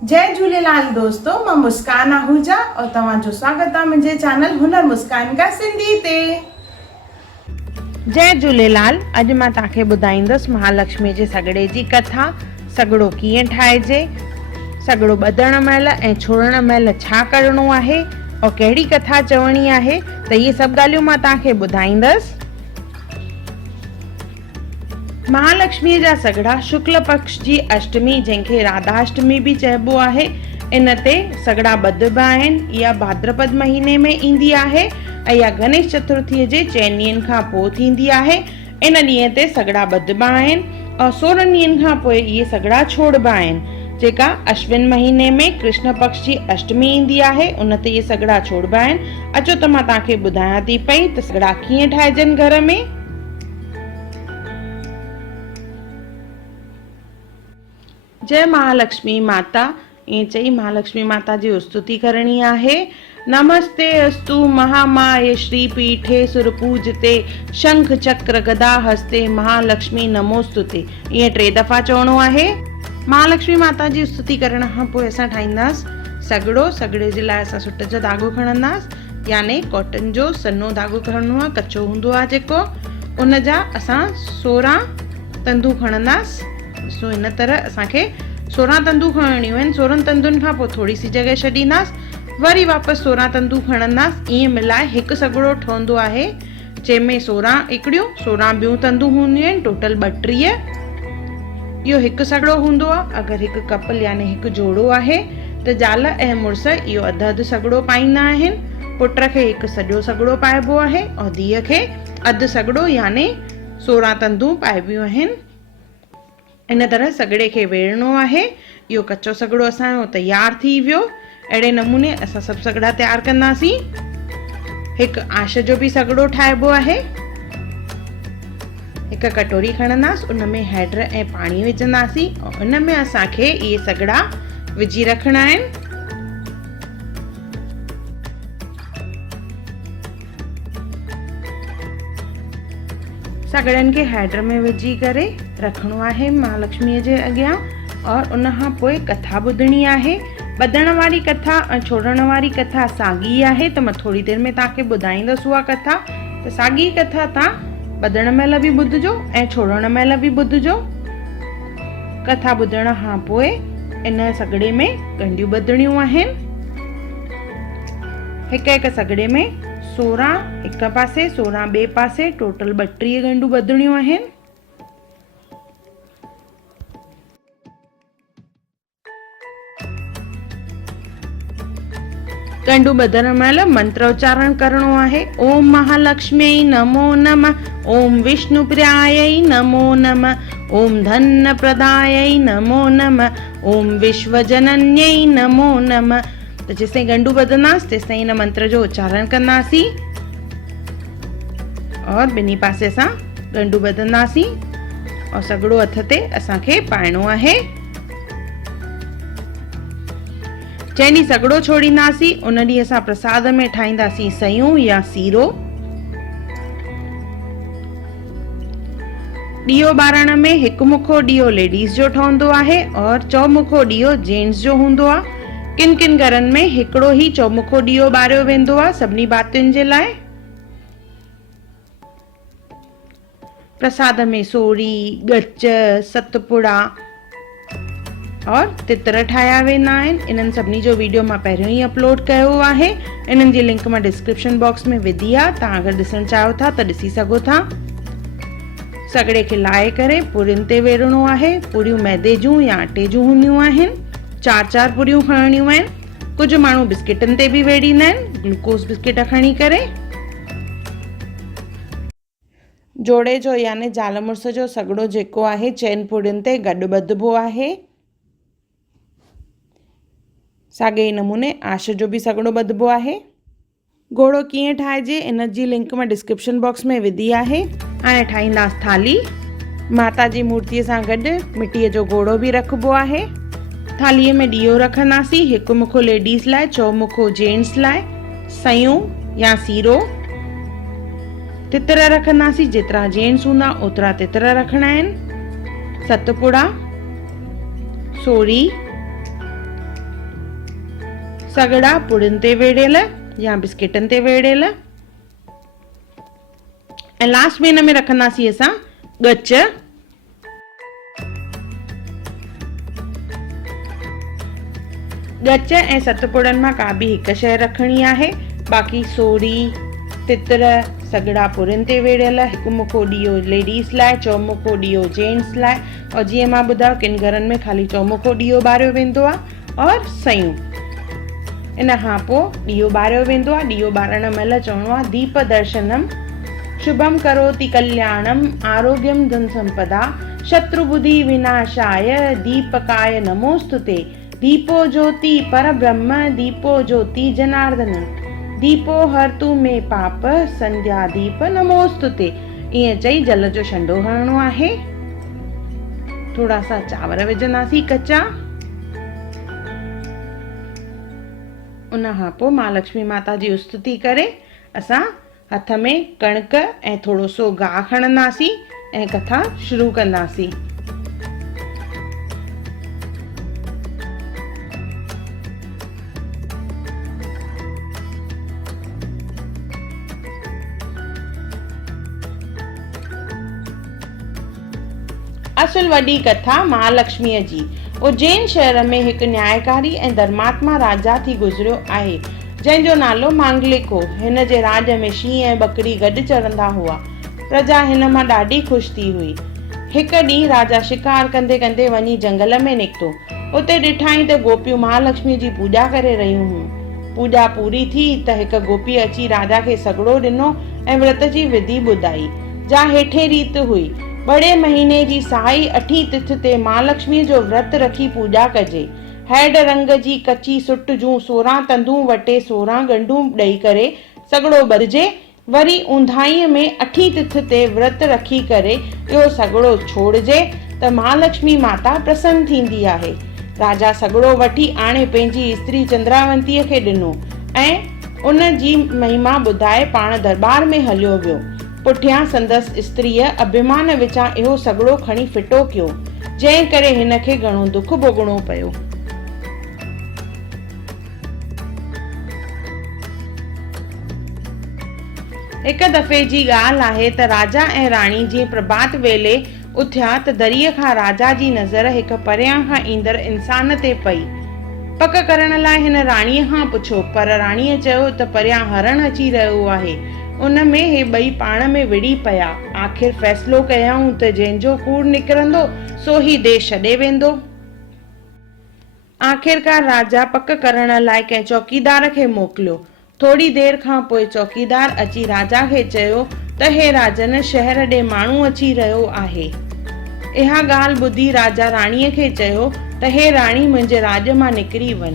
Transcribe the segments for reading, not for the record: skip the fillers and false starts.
जय झूलेलाल दोस्तों, मां मुस्कान आहूजा और तव्हांजो स्वागत आहे मुंहिंजे चैनल हुनर मुस्कान का सिंधी ते। जय झूलेलाल। अॼु मां तव्हांखे ॿुधाईंदसि महालक्ष्मी जे सॻड़े जी कथा। सॻड़ो कीअं ठाहिजे, सॻड़ो ॿधण महिल ऐं छोड़ण महिल छा करिणो आहे और कहिड़ी कथा चवणी आहे, त इहे सभु ॻाल्हियूं मां तव्हांखे ॿुधाईंदसि। महालक्ष्मी जा सॻड़ा शुक्ल पक्ष जी अष्टमी, जंहिंखे राधाष्टमी भी चइबो आहे, इन ते सॻड़ा ॿधबा आहिनि। इहा भाद्रपद महीने में ईंदी आहे ऐं इहा गणेश चतुर्थीअ जे 4 ॾींहंनि खां पोइ थींदी आहे। इन ॾींहं ते सॻड़ा ॿधबा आहिनि और 16 ॾींहंनि खां पोइ इहे सॻड़ा छोड़बा आहिनि। जेका अश्विन महीने में कृष्ण पक्ष जी अष्टमी ईंदी आहे, उन ते इहे सॻड़ा छोड़बा आहिनि। अचो त मां तव्हांखे ॿुधायां थी पई त सॻड़ा कीअं ठाहिजनि घर में। जय महालक्ष्मी माता, ईअं चई महालक्ष्मी माता जी स्तुति करणी आहे। नमस्ते अस्तु महामाये श्रीपीठे सुरपूजिते, शंख चक्र गदा हस्ते, महालक्ष्मी नमोस्तुते। ईअं 3 दफ़ा चवणो आहे। महालक्ष्मी माता जी स्तुति करण खां पोइ असां ठाहींदासीं सॻड़ो। सॻड़े जे लाइ असां सुट जो धागो खणंदासीं, यानी कॉटन जो सन्नो धागो खणणो आहे, कचो हूंदो आहे जेको। उन जा असां 16 तंदू खणंदासीं। सो इन तरह असांखे 16 तंदू खणणियूं आहिनि। 16 तंदुनि खां पोइ थोरी सी जॻह छॾींदासीं, वरी वापसि 16 तंदू खणंदासीं। ईअं मिलाए हिकु सॻड़ो ठहंदो आहे, जंहिंमें 16 हिकिड़ियूं 16 ॿियूं तंदू हूंदियूं आहिनि, टोटल 32। इहो हिकु सॻड़ो हूंदो आहे। अगरि हिकु कपल यानी हिकु जोड़ो आहे त ज़ाल ऐं मुड़ुस इहो अधु सॻड़ो पाईंदा आहिनि। पुट खे हिकु सॼो सॻड़ो पाइबो आहे और धीअ खे अधु सॻड़ो यानी 16 तंदू पाइबियूं आहिनि। इन तरह सॻड़े खे वेड़णो आहे। इहो कचो सॻड़ो असांजो तयार थी वियो। अहिड़े नमूने असां सभु सॻड़ा तयार कंदासीं। हिकु आश जो बि सॻड़ो ठाहिबो आहे। हिकु कटोरी खणंदासीं, उन में हैड ऐं पाणी विझंदासीं और उन में असांखे इहे सॻड़ा विझी रखणा आहिनि। सॻड़नि खे हैड में विझी करे रखणो आहे महालक्ष्मीअ जे अॻियां। और उन खां पोइ कथा ॿुधणी आहे। ॿधण वारी कथा ऐं छोड़ण वारी कथा साॻी आहे, त मां थोरी देरि में तव्हांखे ॿुधाईंदसि उहा कथा। त साॻी कथा तव्हां ॿधण महिल बि ॿुधिजो ऐं छोड़ण महिल बि ॿुधिजो। कथा ॿुधण खां पोइ इन सॻड़े में ॻंढियूं ॿधणियूं आहिनि। हिकु सॻड़े में 16 हिकु पासे 16 ॿिए पासे, टोटल 32 ॻंढूं ॿधणियूं आहिनि। ॻंढूं ॿधण महिल मंत्र उच्चारण करणो आहे। ओम महालक्ष्मी नमो नमः, ओम विष्णुप्रियायै नमो नमः, ओम धन प्रदायै नमो नमः, ओम विश्वजनन्यै नमो नमः। त जेसिताईं ॻंढूं ॿधंदासीं तेसिताईं इन मंत्र जो उच्चारण कंदासीं और ॿिन्ही पासे असां ॻंढूं ॿधंदासीं और सॻड़ो हथ ते असांखे पाइणो आहे। जंहिं ॾींहुं सॻड़ो छोड़ींदासीं उन ॾींहुं असां प्रसाद में ठाहींदासीं सयूं या सीरो। ॾीओ ॿारण में हिकु मुखो ॾीओ लेडीज़ जो ठहंदो आहे और चौमुखो ॾीओ जेंट्स जो हूंदो आहे। किन किन घरनि में हिकिड़ो ई चौमुखो ॾीओ ॿारियो वेंदो आहे सभिनी भातियुनि जे लाइ। प्रसाद में सोरी, ॻच, सतपुड़ा और तितर ठाहिया वेंदा आहिनि। इन्हनि सभिनी जो वीडियो मां पहिरियों ई अपलोड कयो आहे। इन्हनि जी लिंक मां डिस्क्रिप्शन बॉक्स में विधी आहे, तव्हां अगरि ॾिसणु चाहियो था त ॾिसी सघो था। सॻड़े खे लाहे करे पुरियुनि ते वेड़णो आहे। पुरियूं मैदे जूं या अटे जूं हूंदियूं आहिनि। 4-4 पुरियूं खणणियूं आहिनि। कुझु माण्हू बिस्किटनि ते बि वेड़ींदा आहिनि, ग्लूकोस बिस्किट खणी करे। जोड़े जो यानी ज़ाल मुड़ुस जो सॻड़ो जेको आहे 4 पुरियुनि ते गॾु ॿधबो आहे। साॻे ई नमूने आश जो बि सॻड़ो ॿधबो आहे। घोड़ो कीअं ठाहिजे इन जी लिंक मां डिस्क्रिप्शन बॉक्स में विधी आहे। हाणे ठाहींदासीं थाली। माता जी मूर्तीअ सां गॾु मिटीअ जो घोड़ो बि रखिबो आहे। थालीअ में ॾीओ रखंदासीं, हिकु मुखो लेडीज़ लाइ, चौमुखो जेंट्स लाइ, सयूं या सीरो। तितर रखंदासीं, जेतिरा जेंट्स हूंदा ओतिरा तितर रखणा आहिनि। सतपुड़ा, सोरी, सगड़ा पुड़ियुनि ते वेड़ियल या बिस्किटनि ते वेड़ियल। ऐं लास्ट में हिन में रखंदासीं असां ॻच। ॻच ऐं सतपुड़नि मां का बि हिकु शइ रखणी आहे। बाक़ी सोरी, तितर, सगड़ा पुड़ियुनि ते वेड़ियल, हिकु मुखो ॾीओ लेडीज़ लाइ, चौमुखो ॾीओ जेंट्स लाइ। और जीअं मां ॿुधायो किन घरनि में खाली चौमुखो ॾीओ ॿारियो वेंदो आहे और सयूं। इन खां पोइ ॾीओ ॿारियो वेंदो आहे। ॾीओ ॿारण महिल चवणो आहे दीप दर्शनम शुभम करोति कल्याणम आरोग्यम धन संपदा शत्रुबुद्धि विनाशाय दीपकाय नमोस्तुते। दीपो ज्योति परब्रह्म दीपो ज्योति जनार्दन दीपो हरतु मे पाप संध्या दीप नमोस्तुते। ईअं चई जल जो छंडो हणणो आहे। थोड़ा सा चांवर विझंदासीं कच्चा। उन खां पोइ महालक्ष्मी माता जी स्तुति करे असां हथ में कणिक ऐं थोड़ो सो गाहु खणंदासीं ऐं कथा शुरू कंदासीं। असुल वॾी कथा महालक्ष्मीअ जी। उज्जैन शहर में हिकु न्यायकारी ऐं धर्मात्मा राजा थी गुज़रियो आहे जंहिंजो नालो मांगलिक हो। हिन जे राज में शींहं ऐं बकरी गॾु चरंदा हुआ। प्रजा हिन मां ॾाढी ख़ुशि थी हुई। हिकु ॾींहुं राजा शिकार कंदे कंदे वञी जंगल में निकितो। उते ॾिठाई त गोपियूं महालक्ष्मीअ जी पूॼा करे रहियूं हुयूं। पूॼा पूरी थी त हिकु गोपी अची राजा खे सॻड़ो ॾिनो ऐं विर्त जी विधि ॿुधाई। जा हेठे रीत हुई बड़े महीने जी साई अठी तिथ ते महालक्ष्मीअ जो व्रत रखी पूॼा कजे। हैड रंग जी कची सुट जूं 16 तंदूं वटे 16 गंढूं ॾेई करे सॻड़ो ॿरजे। वरी ऊंधाईअ में अठी तिथ ते व्रत रखी करे इहो सॻड़ो छोड़जे त महालक्ष्मी माता प्रसन्न थींदी आहे। राजा सॻड़ो वठी आणे पंहिंजी स्त्री चंद्रावंतीअ खे ॾिनो ऐं उन जी महिमा ॿुधाए पाण दरबार में हलियो वियो। पुठियां संदसि स्त्रीअ अभिमान विचां इहो सॻड़ो खणी फिटो कयो, जंहिं करे हिन खे घणो दुख भोगणो पियो। हिकु दफ़े जी ॻाल्हि आहे त राजा ऐं राणी जीअं प्रभात वेले उथिया त दरीअ खां राजा जी नज़र हिकु परियां खां ईंदड़ इंसान ते पई। पक करण लाइ हिन राणीअ खां पुछो, पर राणीअ चयो त परियां हरण अची रहियो आहे। उन में हे ॿई पाण में विड़ी पिया। आख़िर फ़ैसिलो कयऊं त जंहिंजो कूड़ निकिरंदो सो ही देश छॾे वेंदो। आख़िरकार राजा पक करण लाइ कंहिं चौकीदार खे मोकिलियो। थोड़ी देर खां पोइ चौकीदार अची राजा खे चयो त हे राजन, शहर ॾे माण्हू अची रहियो आहे। इहा ॻाल्हि ॿुधी राजा राणीअ खे चयो त हे राणी, मुंहिंजे राज मां निकिरी वञ।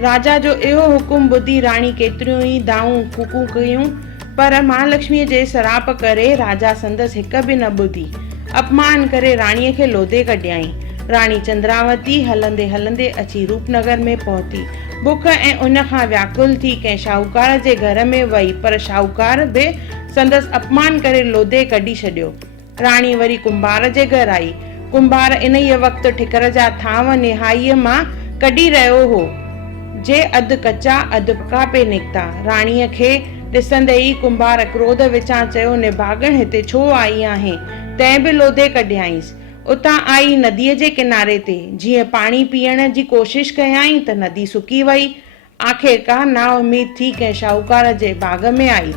राजा जो इहो हुकुम ॿुधी राणी केतिरियूं ई दाऊं कूकू कयूं, पर महालक्ष्मीअ जे सराप करे राजा संदसि हिकु बि न ॿुधी। अपमान करे राणीअ खे लोधे कढियाई। राणी चंद्रावती हलंदे हलंदे अची रूपनगर में पहुती। बुख ऐं उन खां व्याकुल थी कंहिं शाहूकार जे घर में वई, पर शाहूकार बि संदसि अपमान करे लोधे कढी छॾियो। राणी वरी कुंभार जे घर आई। कुंभार इन ई वक़्तु ठिकर जा थांव निहाईअ मां कढी रहियो हो, जे अधु कचा अधु पका पे निकिता। राणीअ खे ॾिसंदे ई कुंभार क्रोध विचां चयो, निभागण हिते छो आई आहे? तंहिं बि लोधे कढियाईंसि। उतां आई नदीअ जे किनारे ते। जीअं पाणी पीअण जी कोशिश कयाई त नदी सुकी वई। आख़िरकार ना उम्मीद थी कंहिं शाहूकार जे बाग़ में आई।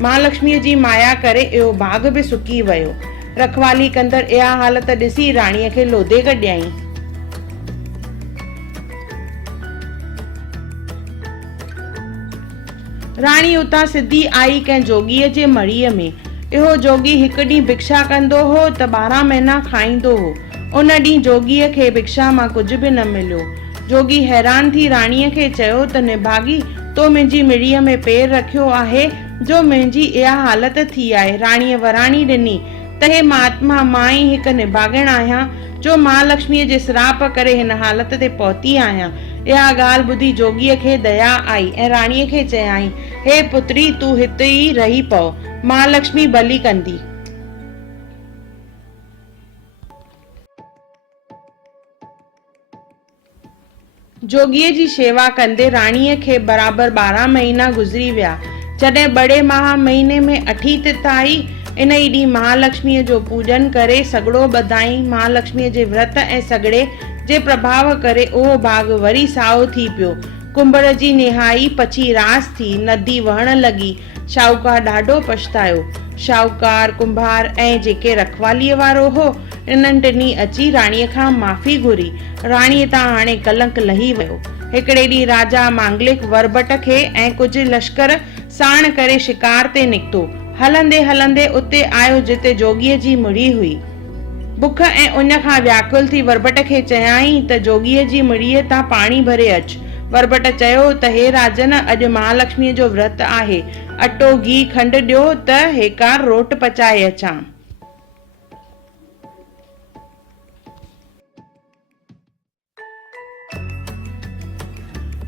महालक्ष्मीअ जी माया करे इहो बाग़ बि सुकी वियो। रखवाली कंदड़ इहा हालत ॾिसी राणीअ खे लोधे कढियाई। राणी उतां सिधी आई कंहिं जोगीअ जे मड़ीअ में। इहो जोगी हिकु ॾींहुं भिक्षा कंदो हो त 12 महीना खाईंदो हो। उन ॾींहुं जोगीअ खे भिक्षा मां कुझु बि न मिलियो। जोगी हैरान थी राणीअ खे चयो त निभागी, तो मुंहिंजी मिड़ीअ में पेर रखियो आहे जो मुंहिंजी इहा हालत थी आहे। राणीअ वराणी ॾिनी त हे महात्मा, मां ई हिकु निभागण आहियां जो महालक्ष्मीअ जे श्राप करे हिन हालत ते पहुती आहियां। इहा ॻाल्हि ॿुधी जोगीअ खे दया आई ऐं राणीअ खे चयाईं, हे पुत्री, तूं हिते ई रही पओ, महालक्ष्मी भली कंदी। जोगीअ जी शेवा कंदे राणीअ खे बराबर 12 महीना गुज़री विया। जॾहिं बड़े महा महीने में 8 तिथ आई, इन ई ॾींहुं महालक्ष्मीअ जो पूजन करे सॻड़ो ॿधाई। महालक्ष्मीअ जे विर्त ऐं सॻड़े जे प्रभाव करे उहो बाग वरी साओ थी पियो। कुंभड़ जी निहाई पची रास थी, नदी वहण लॻी। शाहूकार ॾाढो पछतायो। शाहूकार, कुंभार ऐं जेके रखवालीअ वारो हो, इन्हनि टिनी अची राणीअ खां माफ़ी घुरी। राणीअ तां हाणे कलंक लही वियो। हिकिड़े ॾींहुं राजा मांगलिक वरबट खे ऐं कुझु लश्कर साण करे शिकार ते निकितो। हलंदे हलंदे उते आयो जिते जोगीअ जी मुड़ी हुई। बुख ऐं उन खां व्याकुल थी वरबट खे चयाई त जोगीअ जी मुड़ीअ तां पाणी भरे अच। वरबट चयो त हे राजन, अॼु महालक्ष्मीअ जो विर्त आहे। अटो घी खंडु ॾियो त हेकार रोट पचाए अचां।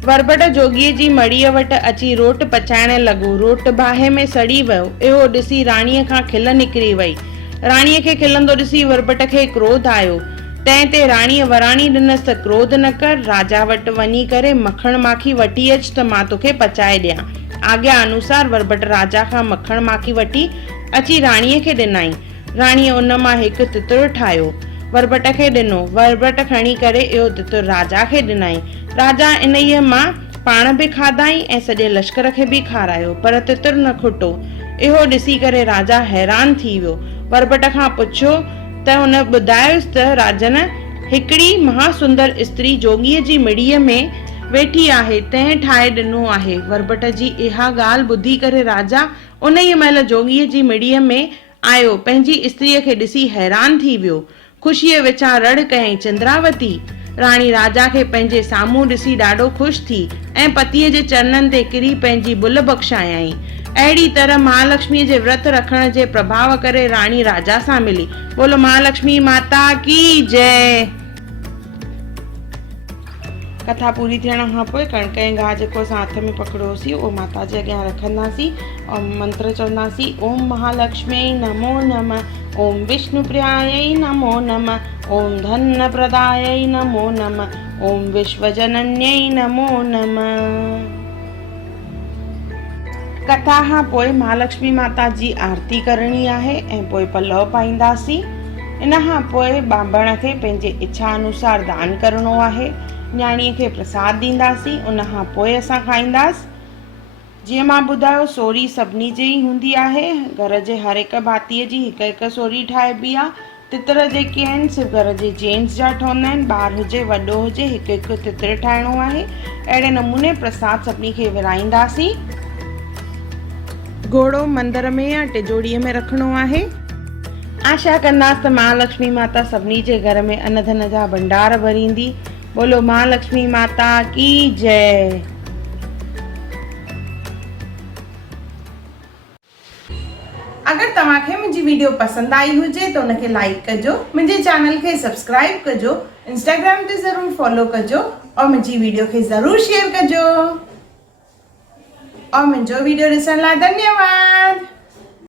वरबट जोगीअ जी मड़ीअ वटि अची रोट पचाइण लॻो। रोट बाहि में सड़ी वियो। इहो ॾिसी राणीअ खां खिल निकिरी वई। राणीअ खे खिलंदो ॾिसी वरबट खे क्रोध आयो। तंहिं ते राणीअ वराणी ॾिनसि त क्रोध न कर, राजा वटि वञी करे मखण माखी वठी अच त मां तोखे पचाए ॾियां। आज्ञा अनुसार वरबट राजा खां मखण माखी वठी अची राणीअ खे ॾिनाई। राणीअ उन मां हिकु तितुरु ठाहियो, वरबट खे ॾिनो। वरबट खणी करे इहो तितुरु राजा खे ॾिनाई। राजा इन्हीअ मां पाण बि खाधाई ऐं सॼे लश्कर खे बि खारायो, पर तितुरु न खुटो। इहो ॾिसी करे राजा हैरान थी वियो। वरबट खां पुछियो त हुन ॿुधायोसि त राजन, हिकिड़ी महासुंदर स्त्री जोगीअ जी मिड़ीअ में वेठी आहे, तंहिं ठाहे ॾिनो आहे। वरबट जी इहा ॻाल्हि ॿुधी करे राजा उन ई महिल जोगीअ जी मिड़ीअ में आयो। पंहिंजी स्त्रीअ खे ॾिसी हैरान थी वियो। ख़ुशीअ विचां रड़ कयईं, चंद्रावती। राणी राजा खे पंहिंजे साम्हूं ॾिसी ॾाढो ख़ुशि थी ऐं पतीअ जे चरणनि ते किरी पंहिंजी भुल बख़्शायई। अहिड़ी तरह महालक्ष्मीअ जे विर्त रखण जे प्रभाव करे राणी राजा सां मिली। बोलो महालक्ष्मी माता की जय। कथा पूरी थियण खां पोइ कणिक ऐं गाहु जेको असां हथ में पकड़ियोसीं उहो माता जे अॻियां रखंदासीं और मंत्र चवंदासीं। ओम महालक्ष्मी नमो नमः, ओम विष्णुप्रियायै नमो नमः, ओम धन प्रदायै नमो नमः, ओम विश्वजनन्यै नमो नमः। कथा खां पोइ महालक्ष्मी माता जी आरती करणी आहे ऐं पोइ पलव पाईंदासीं। इन खां पोइ बांभण खे पंहिंजे इच्छा अनुसार दान करणो आहे। न्याणीअ खे प्रसाद ॾींदासीं, उन खां पोइ असां खाईंदासीं। जीअं मां ॿुधायो, सोरी सभिनी जी हूंदी आहे। घर जे हर हिकु भातीअ जी हिकु हिकु सोरी ठाहिबी आहे। तितर जेके आहिनि सिर्फ़ु घर जे जेंट्स जा ठहंदा आहिनि। ॿार हुजे वॾो हुजे, हिकु हिकु तितर ठाहिणो आहे। अहिड़े नमूने प्रसाद सभिनी खे विराईंदासीं। घोड़ो मंदर में या टिजोड़ीअ में रखिणो आहे। आशा कंदासीं त महालक्ष्मी माता सभिनी जे घर में अन्न धन जा भंडार भरींदी। बोलो महालक्ष्मी माता की जय। अगर तव्हांखे मुंहिंजी वीडियो पसंदि आई हुजे त उनखे लाइक कजो, मुंहिंजे चैनल खे सब्सक्राइब कजो, इंस्टाग्राम ते ज़रूर फॉलो कजो और मुंहिंजी वीडियो खे ज़रूर शेयर कजो। और मुंहिंजो वीडियो ॾिसण लाइ धन्यवाद।